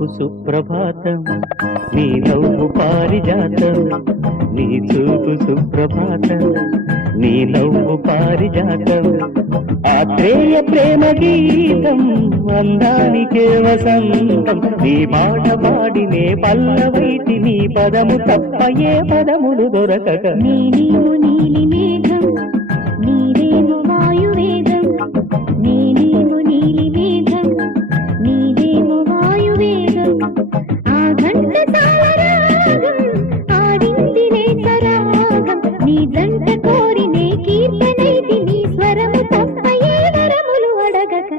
చూపు సుప్రభాతం, నీ నవ్వు పారిజాతం. నీ చూపు సుప్రభాతం, నీ నవ్వు పారిజాతం. ఆత్రేయ ప్రేమ గీతం, అందానికే వసంతం. నీ మాట పాడినే పల్లవైతి, నీ పదము తప్ప ఏ పదములు దొరకక. నీవు నీలి మేఘం, నీదేమో వాయువేగం. నీవు నీలి మేఘం, నీదేమో వాయువేగం. ఆ ఘంట తాళరాగం ఆడిందిలే సరాగం. నీ జంట కోరినే కీర్తనైతి, నీ స్వరము తప్ప ఏ వరములు అడగక.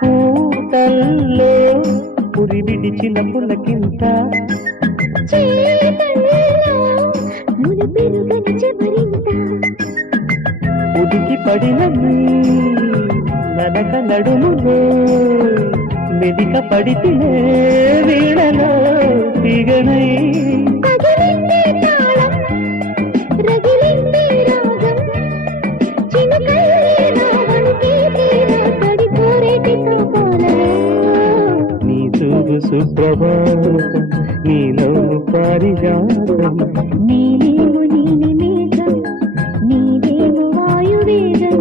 పూతల్లో పురి విడిచిన పులకింత, ఉడికి పడిన నడక నడుములో మెదిక పడితినే వీణలో దిగనై. నీ చూపు సుప్రభాతం, నీ నవ్వు పారిజాతం. నీలేమో నీలి మేఘం, నీదేమో వాయువేగం.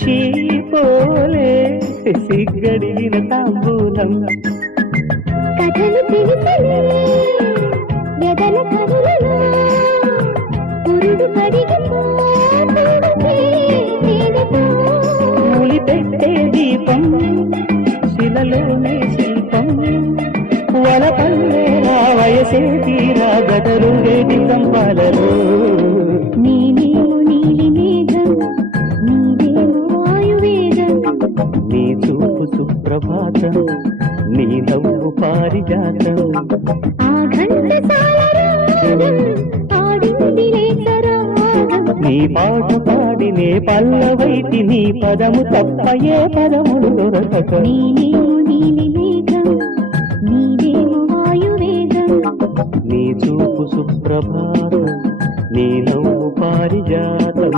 చీపోలే సిగ్గడిగిన తాంబూలం, కథలు తెలిసలే ఎదల కనులలో పురుడు మూలి పెట్టే దీపం, శిలలోనే శిల్పం. వలపల్లే నా వయసే తీరా గదరు వేటి సంపాలలో. నీవు నీలి మేఘం, నీదేమో వాయువేగం. నీ చూపు సుప్రభాతం, నీ నవ్వు పారిజాతం. ఆ ఘంట తాళరాగం ఆడిందిలే సరాగం. నీ పాట పాడినే పల్లవైతి, నీ పదము తప్ప ఏ పదములు దొరకక. నీవు నీలి మేఘం, నీదేమో వాయువేగం. నీ చూపు సుప్రభాతం, నీ నవ్వు పారిజాతం.